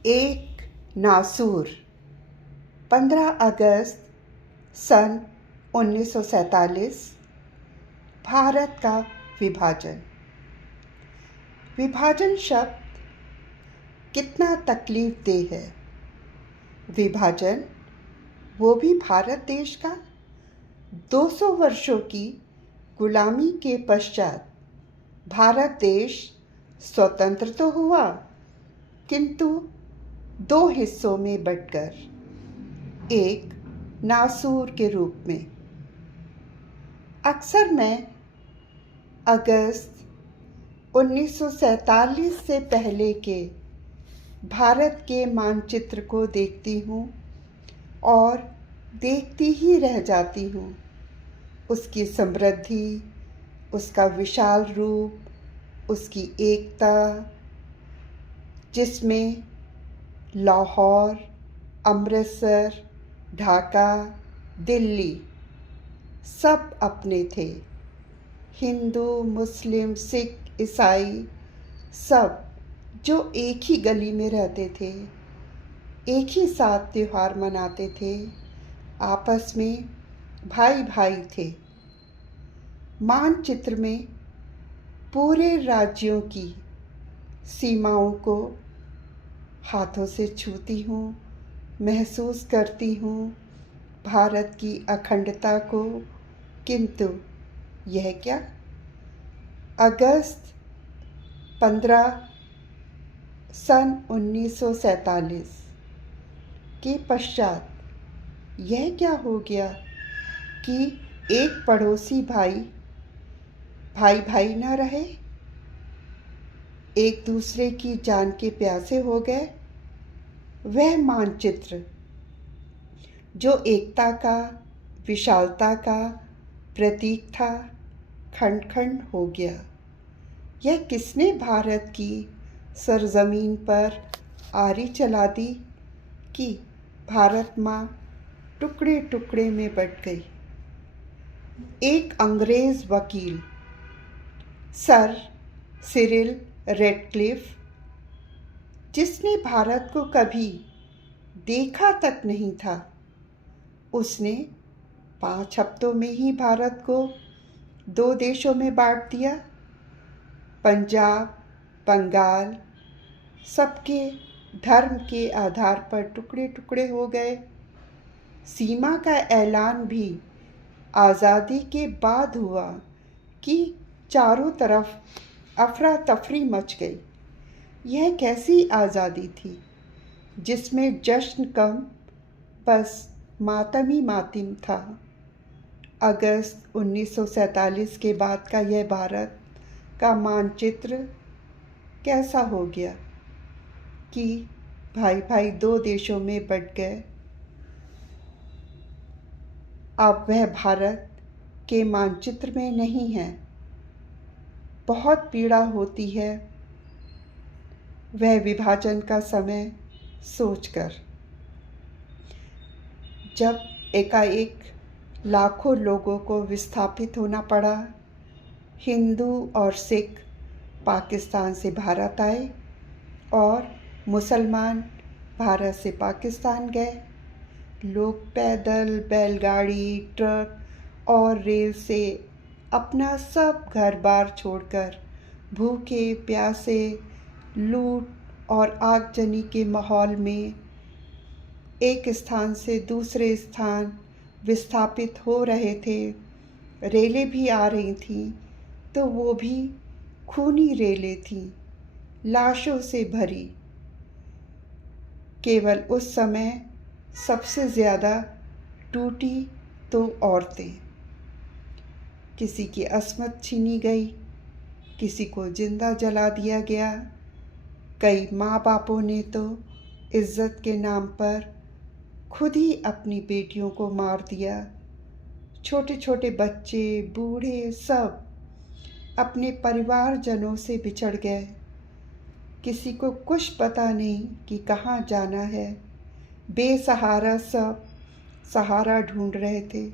एक नासूर 15 अगस्त सन 1947। भारत का विभाजन। विभाजन शब्द कितना तकलीफदेह है। विभाजन वो भी भारत देश का 200 वर्षों की गुलामी के पश्चात भारत देश स्वतंत्र तो हुआ, किंतु 2 हिस्सों में बंटकर, एक नासूर के रूप में। अक्सर मैं अगस्त 1947 से पहले के भारत के मानचित्र को देखती हूँ और देखती ही रह जाती हूँ। उसकी समृद्धि, उसका विशाल रूप, उसकी एकता, जिसमें लाहौर, अमृतसर, ढाका, दिल्ली सब अपने थे। हिंदू, मुस्लिम, सिख, ईसाई सब जो एक ही गली में रहते थे, एक ही साथ त्योहार मनाते थे, आपस में भाई भाई थे। मानचित्र में पूरे राज्यों की सीमाओं को हाथों से छूती हूँ, महसूस करती हूँ भारत की अखंडता को। किंतु यह क्या, अगस्त 15 सन 1947 के पश्चात यह क्या हो गया कि एक पड़ोसी भाई भाई न रहे, एक दूसरे की जान के प्यासे हो गए। वह मानचित्र जो एकता का, विशालता का प्रतीक था, खंड खंड हो गया। यह किसने भारत की सरजमीन पर आरी चला दी कि भारत माँ टुकड़े टुकड़े में बट गई। एक अंग्रेज वकील सर सिरिल रेडक्लिफ, जिसने भारत को कभी देखा तक नहीं था, उसने 5 हफ्तों में ही भारत को 2 देशों में बांट दिया। पंजाब, बंगाल सबके धर्म के आधार पर टुकड़े टुकड़े हो गए। सीमा का ऐलान भी आज़ादी के बाद हुआ कि चारों तरफ अफरा तफरी मच गई। यह कैसी आज़ादी थी जिसमें जश्न कम, बस मातम ही मातम था। अगस्त 1947 के बाद का यह भारत का मानचित्र कैसा हो गया कि भाई भाई 2 देशों में बंट गए। अब वह भारत के मानचित्र में नहीं है। बहुत पीड़ा होती है वह विभाजन का समय सोचकर, जब एकाएक लाखों लोगों को विस्थापित होना पड़ा। हिंदू और सिख पाकिस्तान से भारत आए और मुसलमान भारत से पाकिस्तान गए। लोग पैदल, बैलगाड़ी, ट्रक और रेल से अपना सब घर बार छोड़कर भूखे प्यासे, लूट और आगजनी के माहौल में एक स्थान से दूसरे स्थान विस्थापित हो रहे थे। रेलें भी आ रही थीं, तो वो भी खूनी रेलें थीं, लाशों से भरी। केवल उस समय सबसे ज़्यादा टूटी तो औरतें। किसी की अस्मत छीनी गई, किसी को जिंदा जला दिया गया। कई माँ बापों ने तो इज्जत के नाम पर खुद ही अपनी बेटियों को मार दिया। छोटे छोटे बच्चे, बूढ़े सब अपने परिवारजनों से बिछड़ गए। किसी को कुछ पता नहीं कि कहाँ जाना है। बेसहारा सब सहारा ढूंढ रहे थे।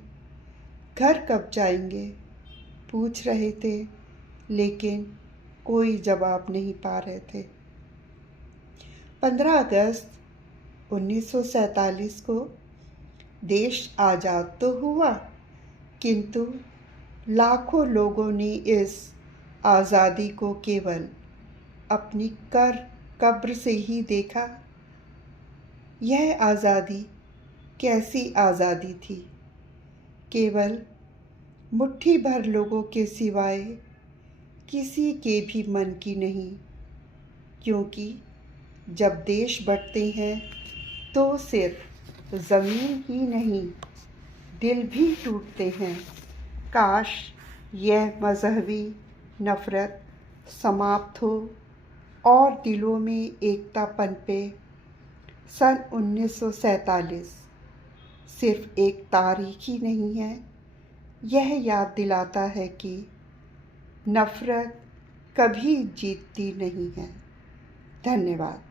घर कब जाएंगे पूछ रहे थे, लेकिन कोई जवाब नहीं पा रहे थे। 15 अगस्त 1947 को देश आज़ाद तो हुआ, किंतु लाखों लोगों ने इस आज़ादी को केवल अपनी कब्र से ही देखा। यह आज़ादी कैसी आज़ादी थी? केवल मुट्ठी भर लोगों के सिवाय किसी के भी मन की नहीं, क्योंकि जब देश बंटते हैं तो सिर्फ ज़मीन ही नहीं, दिल भी टूटते हैं। काश यह मज़हबी नफ़रत समाप्त हो और दिलों में एकता पनपे। सन 1947 सिर्फ एक तारीख ही नहीं है, यह याद दिलाता है कि नफ़रत कभी जीतती नहीं है। धन्यवाद।